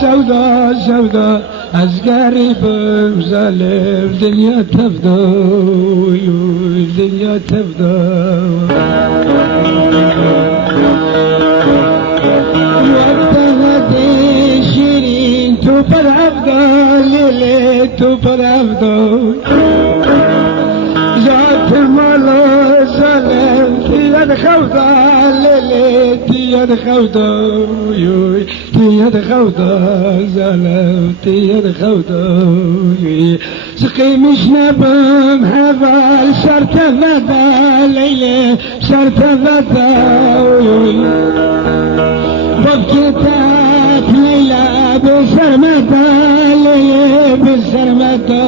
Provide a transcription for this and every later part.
سودا سودا از قریبم ظالم دنیا تفدا دنیا تفدا وقتها دي شيرين تو بالعبدا ليلي تو بالعبدا ذات مالا ظالم تياد خودا ليلي تياد خودا تياد خودا ظالم تياد خودا سقي مش نبم هبال شرط فدا ليلي شرط فدا بكتات ليلى بسرمدا ليلي بسرمدا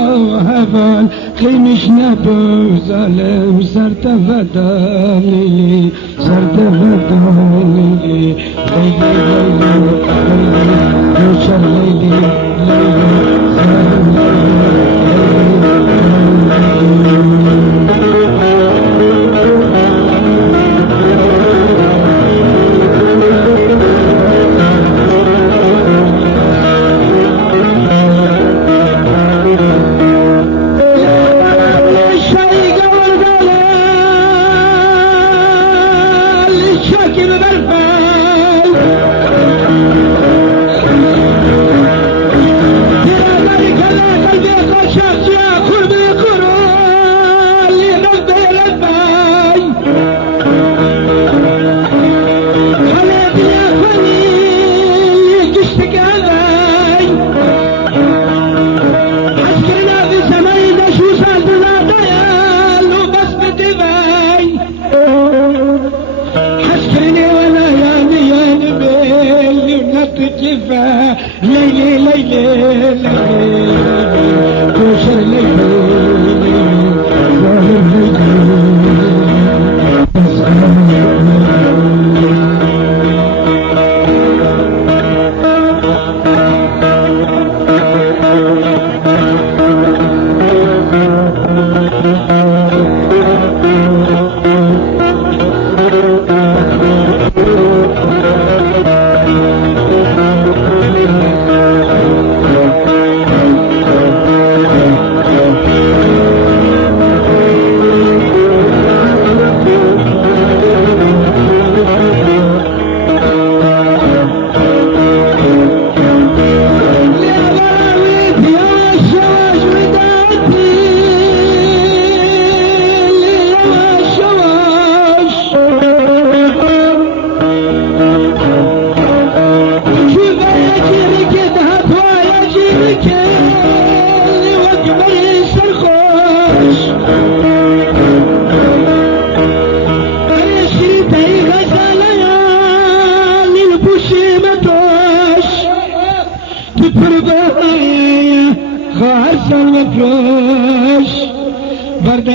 هبال قيمش نبم ظالم شرط فدا ليلي شرط فدا ليلي ليلي ليلي ليلي ليلي ليلي ليلي كوشر ليلي ظاهر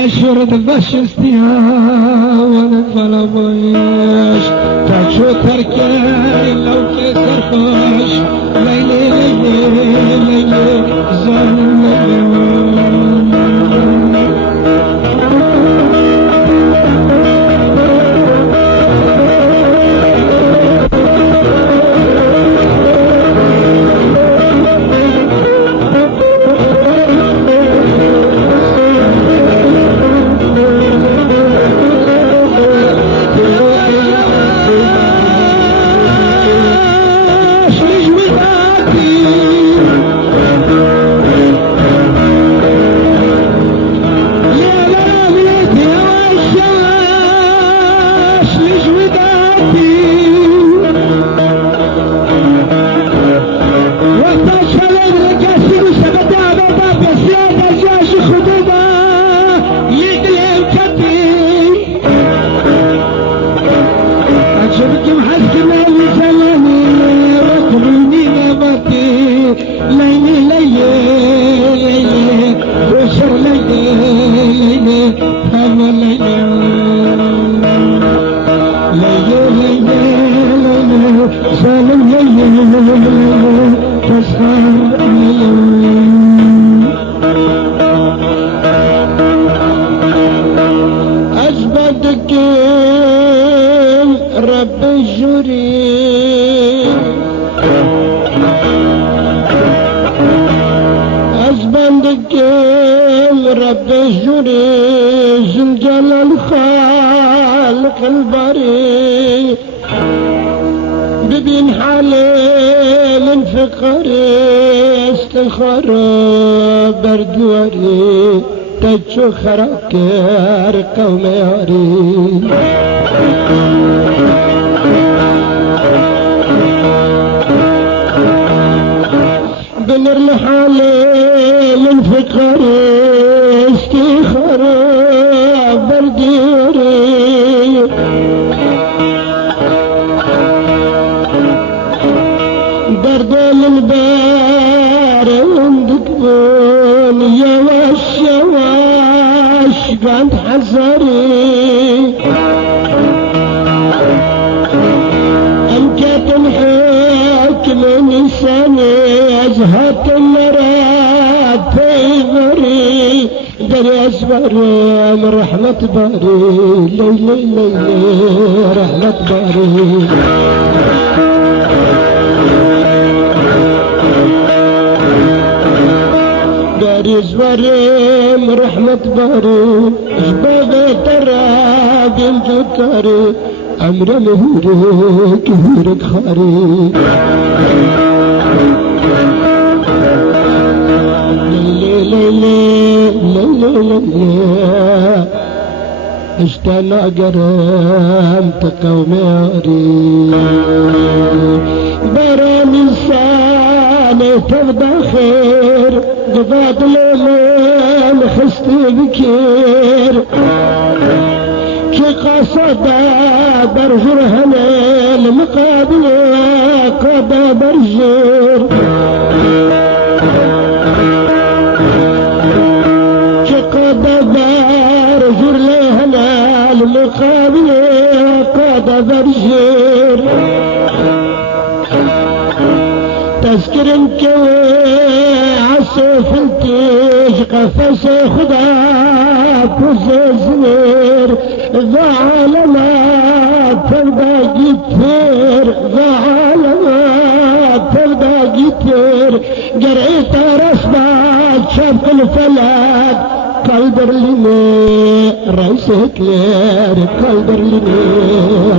شرد باش استيها وانا فلاماش تاچو تركي لو كسر خوش ليلي ليلي ليلي ظالم رب الجري البري ببين حالي من فقري استخر بردوري تجو خراكر قومياري بنر لحالي من فقري استخر بردوري درد البار وندقون يا وش قد حزري أمكت الحكم لساني أزهت المرات تيبري دري أصبر من رحمة باري ليلي ليلي رحمة باري داري زوري رحمة باري جبابي ترى بنت تاري أمر مهورك كهورك خاري ليلي ليلي ليلي ليلي اشتنا قرمت قومياري برام إنساني تبدا خير قضاء ليلين خستي بكير كي قصدا برجر هلال مقابل قدا برجر كي قدا برجر لهلال مقابل قدا برجر تذكر انكوي عصف التيج قفص خدا بززمير ذا عالمات تبدا جيتير ذا عالمات تبدا جيتير قريت رسمات شاف الفلك قلبر لي رئيس هتلر قلبر لي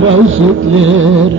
رئيس هتلر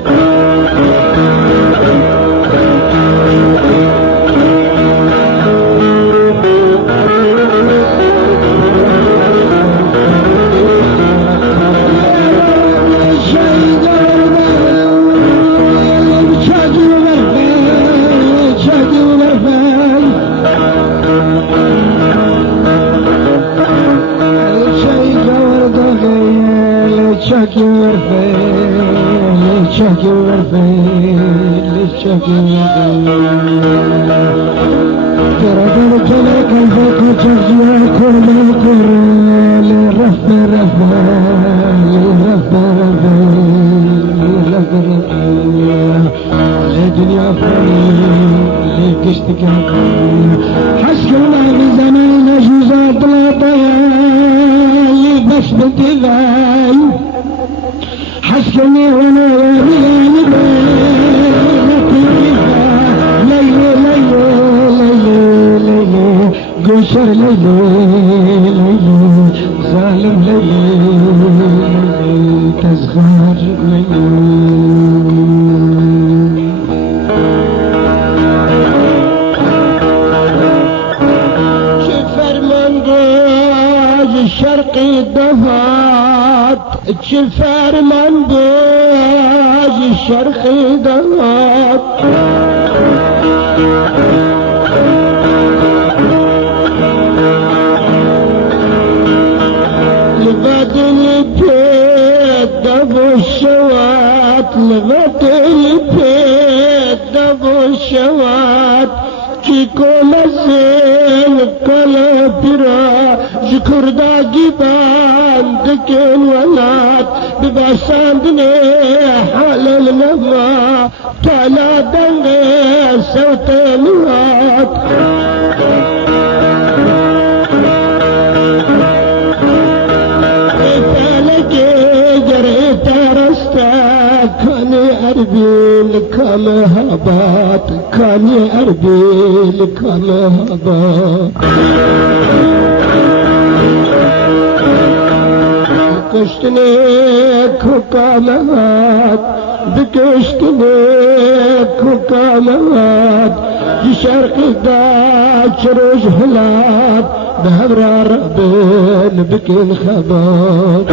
حسكنا بزمان جوزات لطيالي بس بتذاي حسكني وانا يا ليلي ليلي ليلي قشر ليلي ليلي ظالم ليلي تزغر ليلي الشرقي ضغط تشفر من باج الشرقي ضغط لغد البيت دبو الشوات لغد البيت دبو الشوات كيكو مزين قلبرا ذكر دا جبان دكين ولاد بباسان دني حال النما تعالى دني صوت الواد كاني أربي لكام هبات كاني أربي لكام هبات بكشتني كوكامات بكشتني كوكامات في شرق الداج روج هلات بهبرار بين بكين خبات